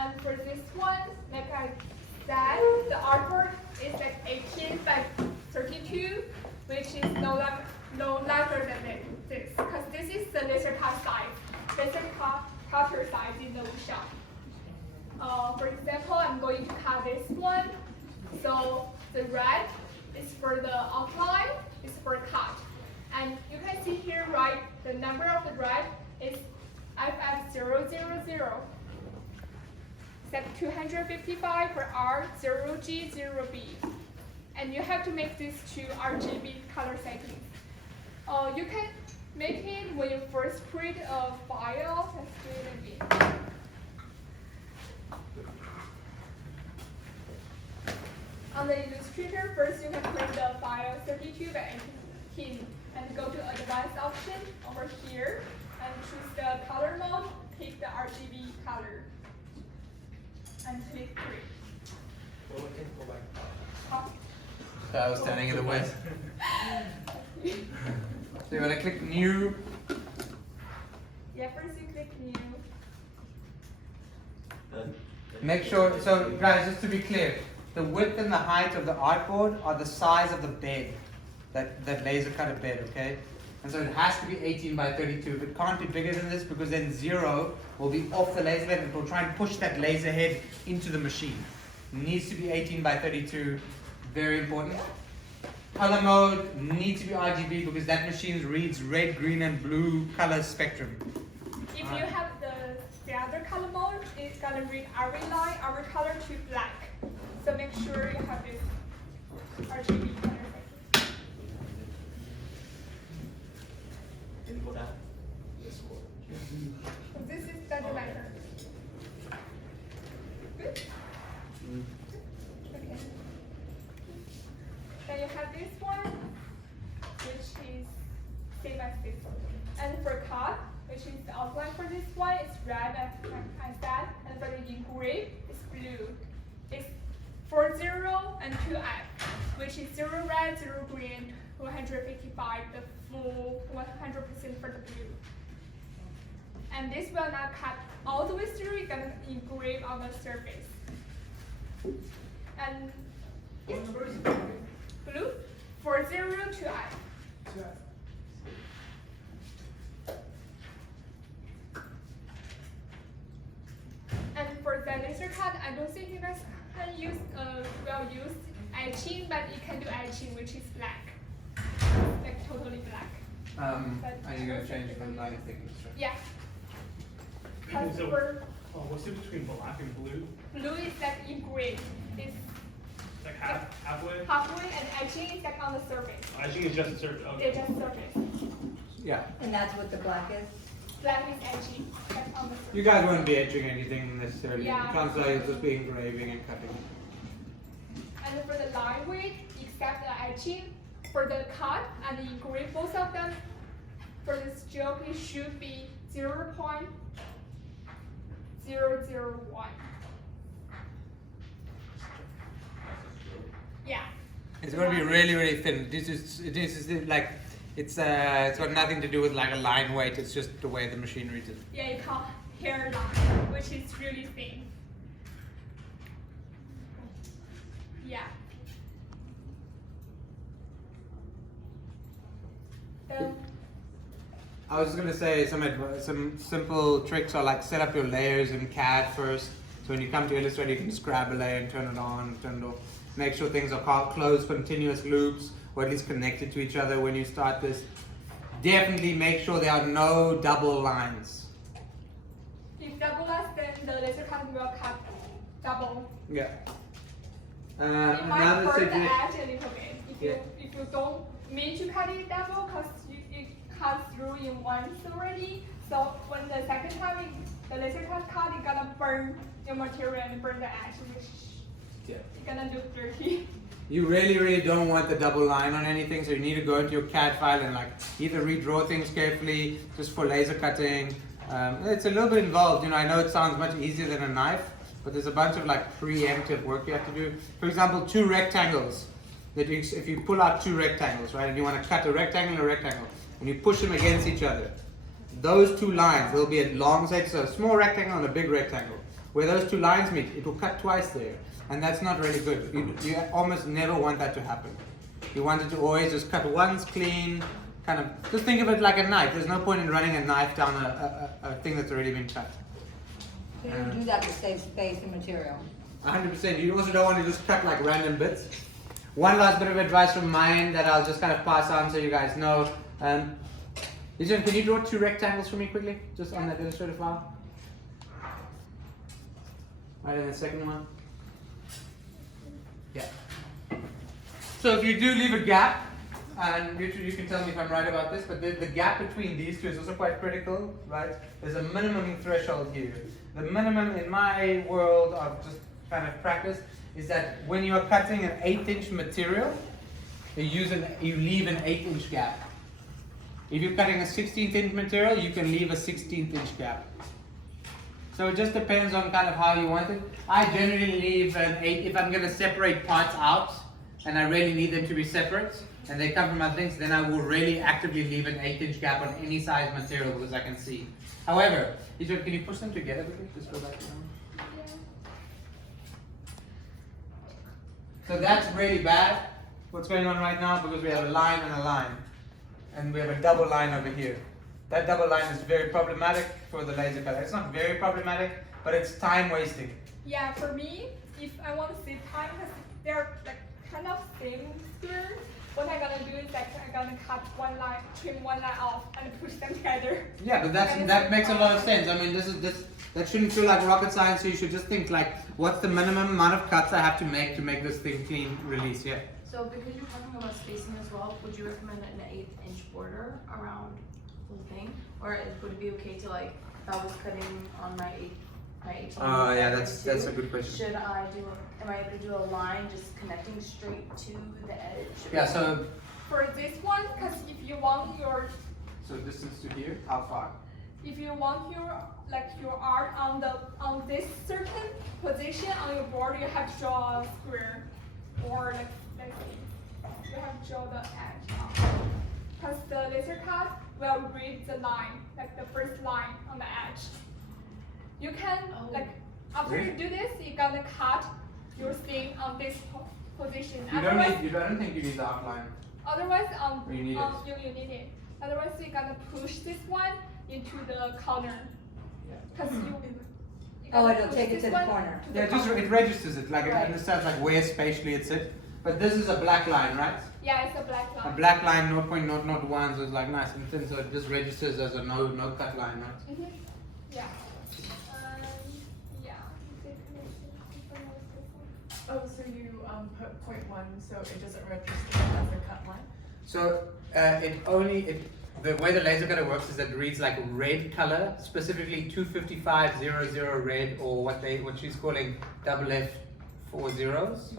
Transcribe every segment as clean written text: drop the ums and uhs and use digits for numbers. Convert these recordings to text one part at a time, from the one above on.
And for this one, like I said, the artwork is like 18 by 32, which is no larger than this, because this is the laser cut size, cutter size in the workshop. For example, I'm going to cut this one. So the red is for the outline, is for cut. And you can see here, right, the number of the red is FF000. Step 255 for R0G, 0B. And you have to make these two RGB color settings. You can make it when you first create a file. Let's do it again. On the Illustrator, first you can create the file 32 by 18 and go to Advanced option over here and choose the color mode, pick the RGB color, and click create. Well, we can go back. I was standing in the way. So you want to click new. Yeah, first you click new. Make sure, so guys, just to be clear, the width and the height of the artboard are the size of the bed, that laser cut a bed, okay? And so it has to be 18 by 32. It can't be bigger than this because then 0 will be off the laser bed and it will try and push that laser head into the machine. It needs to be 18 by 32, very important. Color mode needs to be RGB because that machine reads red, green, and blue color spectrum. If you have the other color mode, it's gonna read every line, every color to black. So make sure you have this RGB color section. Can you go down? Yes, go. So this is doesn't matter. Good? Okay. Then you have this one, which is same as this one. And for cut, which is the outline for this one, it's red as that, and for the engrave, it's blue. It's for 0 and 2F, which is 0 red, 0 green, 155, the full 100% for the blue. And this will not cut all the way through, it's gonna engrave on the surface. And blue for 0 to I. And for the laser cut, I don't think you guys can use will use etching, but you can do etching, which is black, like totally black. Are you going to change from line thickness? Right? Yeah. So, For what's the difference between black and blue? blue is like engraved, it's Like halfway? halfway, and etching is like on the surface. I think it's just a surface. They Okay. just surface. Yeah. And that's what the black is? Black is etching, like on the surface. You guys won't be etching anything necessarily. Yeah. Chances are you'll just be engraving and cutting. And for the line weight, except the etching, for the cut and the engrave, both of them, for the stroke, it should be 0.001. Yeah. It's going to be really, really thin. This is like, it's got nothing to do with like a line weight. It's just the way the machine reads it. Yeah, you call hairline, which is really thin. Yeah. I was just going to say some simple tricks are like set up your layers in CAD first. So when you come to Illustrator, you can just grab a layer and turn it on, turn it off. Make sure things are closed continuous loops, or at least connected to each other when you start this. Definitely make sure there are no double lines. If double less, then the laser cut will cut double. Yeah. It might Another hurt the suggestion. edge a little bit if you don't mean to cut it double, because it cuts through in once already. So when the second time the laser cut, it's gonna burn your material and burn the edge, which it's gonna look dirty. You really, really don't want the double line on anything, so you need to go into your CAD file and like either redraw things carefully, just for laser cutting. It's a little bit involved, you know. I know it sounds much easier than a knife, but there's a bunch of like preemptive work you have to do. For example, two rectangles. If you pull out two rectangles, right, and you want to cut a rectangle and a rectangle, and you push them against each other, those two lines, there'll be a long side, so a small rectangle and a big rectangle. where those two lines meet, it will cut twice there. And that's not really good. You almost never want that to happen. You want it to always just cut once clean, kind of, just think of it like a knife. There's no point in running a knife down a thing that's already been cut. So you do that to save space and material. 100%. You also don't want to just cut like random bits. One last bit of advice from my end that I'll just kind of pass on so you guys know. Listen, can you draw 2 rectangles for me quickly? Just on that illustrative file. Right in the second one. Yeah. So if you do leave a gap, and you can tell me if I'm right about this, but the gap between these two is also quite critical, right? There's a minimum threshold here. The minimum in my world of just kind of practice is that when you are cutting an 1/8" material, you leave an 1/8" gap. If you're cutting a 16" material, you can leave a 16" gap. So it just depends on kind of how you want it. I generally leave an 8 if I'm going to separate parts out and I really need them to be separate and they come from other things, then I will really actively leave an 1/8" gap on any size material because I can see. However, can you push them together quickly? Just go back to them. So that's really bad, what's going on right now, because we have a line and a line. And we have a double line over here. That double line is very problematic for the laser cutter. It's not very problematic, but it's time wasting. Yeah, for me, if I want to save time, because they're like kind of same square, what I'm gonna do is like I'm gonna cut one line, trim one line off, and push them together. Yeah, but that makes a lot of sense. I mean, that shouldn't feel like rocket science. So you should just think like, what's the minimum amount of cuts I have to make this thing clean release? Yeah. So because you're talking about spacing as well, would you recommend an 1/8" border around the whole thing? Or would it be okay to like, if I was cutting on my 18? Oh yeah, that's a good question. Should I am I able to do a line just connecting straight to the edge? Yeah, so For this one, because if you want your distance to here, how far? if you want your art on this certain position on your board, you have to draw a square, or like let's see, you have to draw the edge. Because the laser cut will read the line, like the first line on the edge. You can like after you do this, you're gonna cut your thing on this position. I don't think you need the outline. Otherwise, You need it. you need it. Otherwise, you're gonna push this one into the corner. Because you. Oh, it'll take it to the corner. Yeah, it registers it, like it understands like where spatially it's it. But this is a black line, right? Yeah, it's a black line. A black line, 0.001, so it's like nice and thin, so it just registers as a no cut line, right? Mm-hmm. Yeah. Yeah. Oh, so you put 0.1 so it doesn't register as a cut line? So the way the laser cutter works is that it reads like red color, specifically 25500 red, or what she's calling F4 zeros.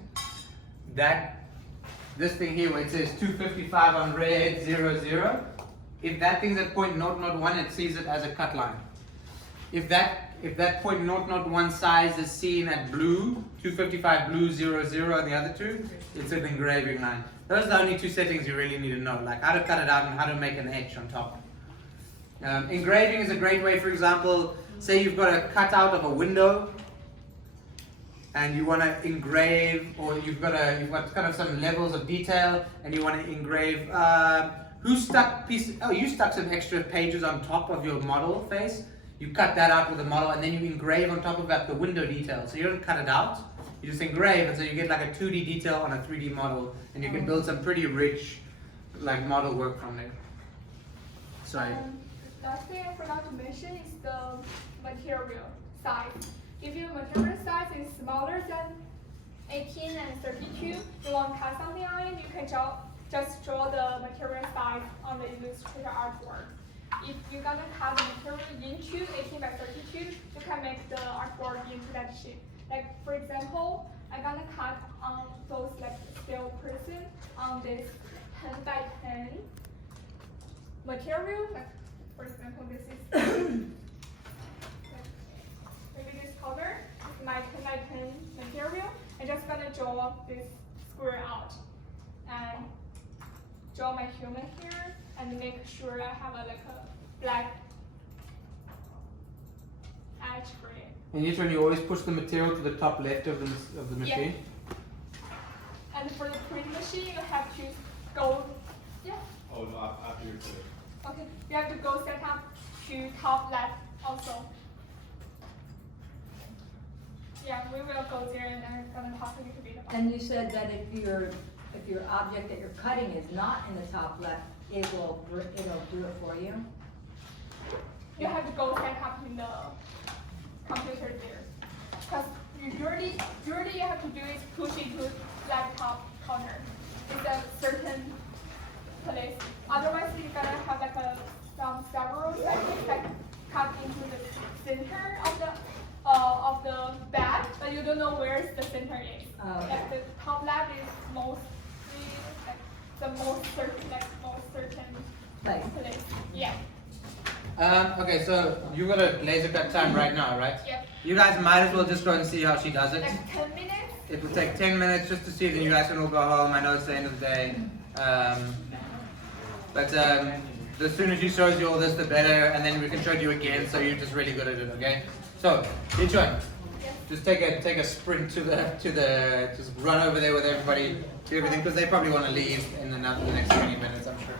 This thing here where it says 255 on red 00, if that thing's at 0.001, it sees it as a cut line. If that 0.001 size is seen at blue, 255 blue 00 on the other two, it's an engraving line. Those are the only two settings you really need to know, like how to cut it out and how to make an etch on top. Engraving is a great way, for example, say you've got a cutout of a window and you want to engrave, or you've got kind of some levels of detail and you want to engrave, you stuck some extra pages on top of your model face. You cut that out with the model and then you engrave on top of that the window detail. So you don't cut it out, you just engrave, and so you get like a 2D detail on a 3D model, and you can build some pretty rich like model work from there. Sorry. Last thing I forgot to mention is the material size. If your material size is smaller than 18 and 32, you want to cut something on it, you can just draw the material size on the Illustrator artboard. If you're gonna cut the material into 18 by 32, you can make the artboard into that shape. Like for example, I'm gonna cut on those like scale person on this 10 by 10 material. Like for example, this is maybe this color is my 10 by 10 material. I'm just gonna draw this square out and draw my human here and make sure I have like a black edge for it. And each one you always push the material to the top left of the machine. And for the print machine, you have to go. Yeah. Oh, no, after you're clear. Okay. You have to go set up to top left also. Yeah, we will go there and I'm gonna talk a little bit about. And you said that if your object that you're cutting is not in the top left, it'll do it for you? You have to go set up in the computer there. Because usually you have to do is push it to laptop corner. It's a certain place. Otherwise you're gonna have like several sections that cut into the center of the bag, but you don't know where the center is. Oh, okay. Like the top left is mostly like the most certain Place. place. Yeah. Okay, so you got a laser cut time right now, right? Yep. You guys might as well just go and see how she does it. Like 10 minutes. It will take 10 minutes just to see, then you guys can all go home. I know it's the end of the day. But the sooner she shows you all this, the better, and then we can show you again, so you're just really good at it, okay? So, each one, Yes. just take a sprint just run over there with everybody, do everything, because they probably want to leave in the next 20 minutes, I'm sure.